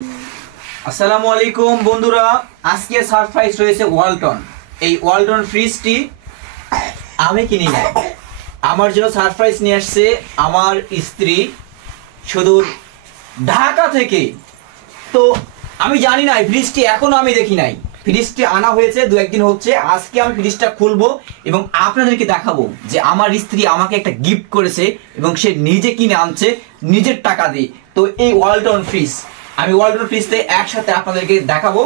আসসালামু আলাইকুম বন্ধুরা, আজকে সারপ্রাইজ রয়েছে ওয়ালটন। এই ওয়ালটন ফ্রিজটি আমি কিনি না, আমার জন্য সারপ্রাইজ নিয়ে আসছে আমার স্ত্রী সুদূর ঢাকা থেকে। তো আমি জানি না, ফ্রিজটি এখনো আমি দেখি নাই। ফ্রিজটি আনা হয়েছে, দু একদিন হচ্ছে। আজকে আমি ফ্রিজটা খুলবো এবং আপনাদেরকে দেখাবো যে আমার স্ত্রী আমাকে একটা গিফট করেছে এবং সে নিজে কিনে আনছে নিজের টাকা দিয়ে। তো এই ওয়ালটন ফ্রিজ, আমি ওয়ালটন ফ্রিজতে একসাথে আপনাদেরকে দেখাবো।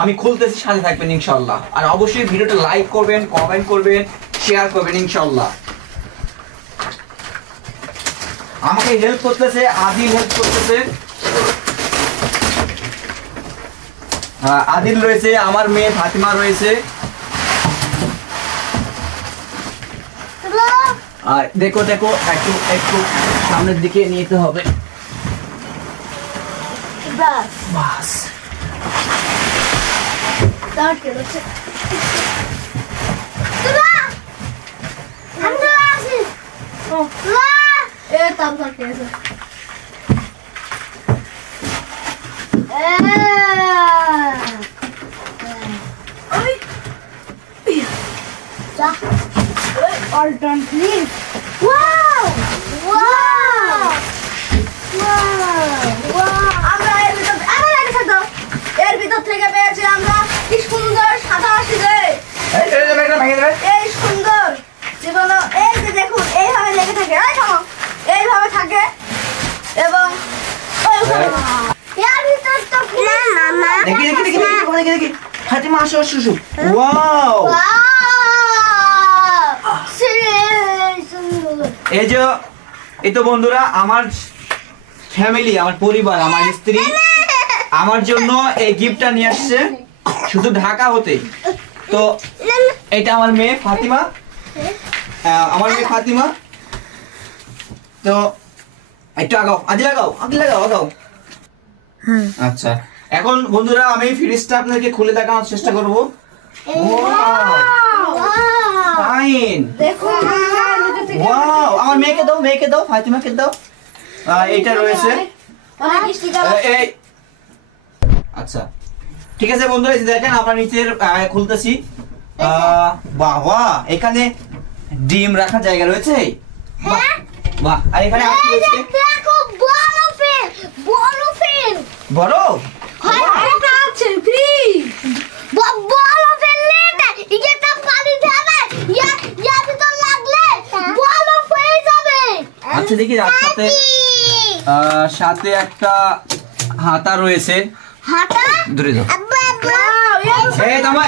আমি খুলতেছি, সাথে থাকবেন ইনশাল্লাহ। আর অবশ্যই ভিডিওটা লাইক করবেন, কমেন্ট করবেন, শেয়ার করবেন ইনশাল্লাহ। আমাকে হেল্প করতেছে আদিল, হেল্প করতেছে আদিল রয়েছে, আমার মেয়ে ফাতিমা রয়েছে। আর দেখো দেখো, একটু একটু সামনের দিকে নিতে হবে। বাস Walton, please. Wow! Wow! Wow! আমরা এর ভিতর থেকে পেয়েছি আমরা কি সুন্দর সাদা আসলে। এই সুন্দর জীবন, এই যে দেখুন এইভাবে লেগে থাকে, এইভাবে থাকে এবং এর ভিতর তো মামা দেখি দেখি দেখি দেখি দেখি ফাতিমা আসো আসো আসো। ওয়াও! এই তো বন্ধুরা, আমার ফ্যামিলি, আমার পরিবার, আমার স্ত্রী আমার জন্য এই গিফটটা নিয়ে আসছে শুধু ঢাকা হতে। তো এটা আমার মেয়ে ফাতিমা, তো একটু আগাও, আদি লাগাও, আগাও। আচ্ছা, এখন বন্ধুরা আমি ফ্রিজটা আপনাদেরকে খুলে দেখানোর চেষ্টা করব। Fine, wow! আমার মেয়েকে দাও, ফাতিমাকে দাও। এইটা রয়েছে। আচ্ছা ঠিক আছে বন্ধুরা, এই দেখেন আমরা নিচের খুলতেছি। বাবা, এখানে ডিম রাখার জায়গা রয়েছে। বাহ! আর এখানে আর কি রয়েছে? দেখো বড় ফ্যান বড় এটা আছে ফ্রি বড় ফ্যান নেটা এটা পানি যাবে ইয়া ভিতর লাগলে বড় হয়ে যাবে। আচ্ছা দেখি, সাথে একটা হাতা রয়েছে। হাতা দূরে যাও। এই তোমার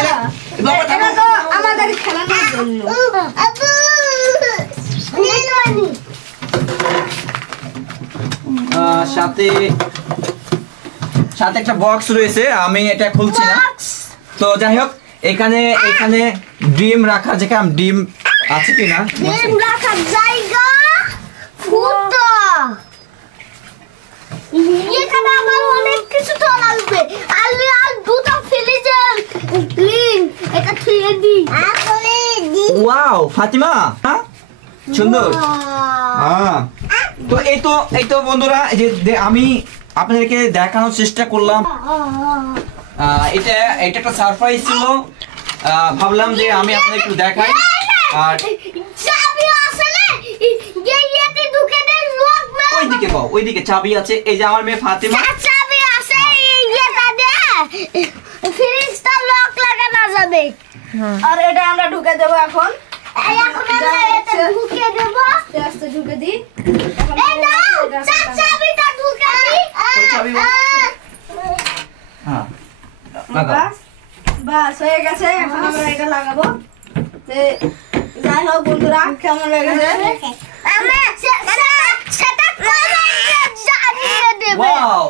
এটা তো আমাদের খেলানোর জন্য। সাথে একটা বক্স রয়েছে, আমি এটা খুলছি না। তো যাই হোক, এখানে ডিম রাখার জায়গা, ডিম আছে কিনা, ডিম রাখার জায়গা ফুটো। এখানে আমার অনেক কিছু তো লাগবে। আলু আর দুটো ফ্রিজের ক্লিন, এটা খুলে দি। ওয়াও ফাতিমা, সুন্দর। তো এই তো বন্ধুরা, এই যে আমি আপনাদেরকে দেখানোর চেষ্টা করলাম। এটা একটা সারপ্রাইজ ছিল, ভাবলাম যে আমি আপনাদের একটু দেখাই। আর চাবি আসলে ইয়েতে ঢুকে দে, লক না ওইদিকে চাবি আছে। এই যে আমার মেয়ে ফাতিমা, চাবি আছে ইয়েটা দে, ফ্রিজটা লক লাগানো যাবে। আর এটা আমরা ঢুকে দেব এখন। এখন আমরা এটা ঢুকে দেব, আস্তে ঢুকে দি। এই নাও চাবিটা ঢুকে দি। ওই চাবি, হ্যাঁ বাস হয়ে গেছে। এখন আমরা এটা লাগাবো। যাই হোক বন্ধুরা, কেমন লেগেছে আমরা সেটা জানিয়ে দেব। ওয়াও!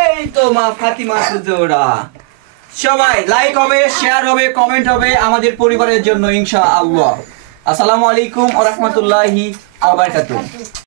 এই তো মা ফাতিমা সুজোড়া। সবাই লাইক হবে, শেয়ার হবে, কমেন্ট হবে আমাদের পরিবারের জন্য ইনশাআল্লাহ। আসসালামু আলাইকুম ওয়া রাহমাতুল্লাহি ওয়া বারাকাতুহু।